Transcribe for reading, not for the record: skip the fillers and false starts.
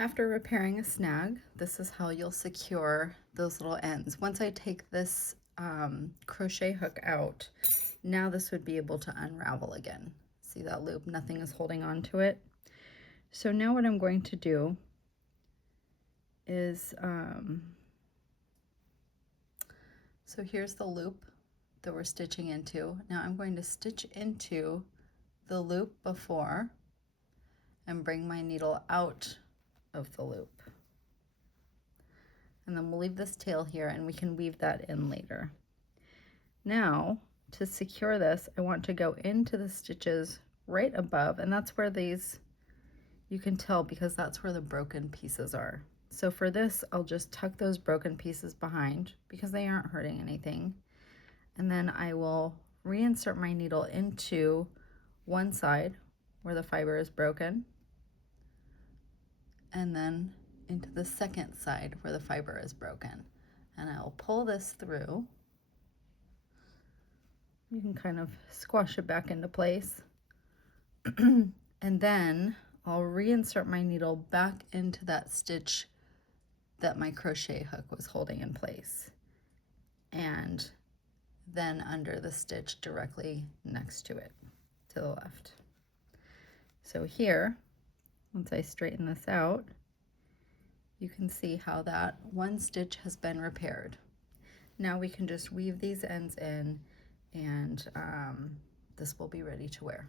After repairing a snag, this is how you'll secure those little ends. Once I take this crochet hook out, now this would be able to unravel again. See that loop? Nothing is holding on to it. So now what I'm going to do is, so here's the loop that we're stitching into. Now I'm going to stitch into the loop before and bring my needle out of the loop. And then we'll leave this tail here and we can weave that in later. Now, to secure this, I want to go into the stitches right above, and that's where these, you can tell because that's where the broken pieces are. So for this, I'll just tuck those broken pieces behind because they aren't hurting anything. And then I will reinsert my needle into one side where the fiber is broken, and then into the second side where the fiber is broken. And I'll pull this through. You can kind of squash it back into place. And then I'll reinsert my needle back into that stitch that my crochet hook was holding in place. And then under the stitch directly next to it, to the left. So here, once I straighten this out, you can see how that one stitch has been repaired. Now we can just weave these ends in and this will be ready to wear.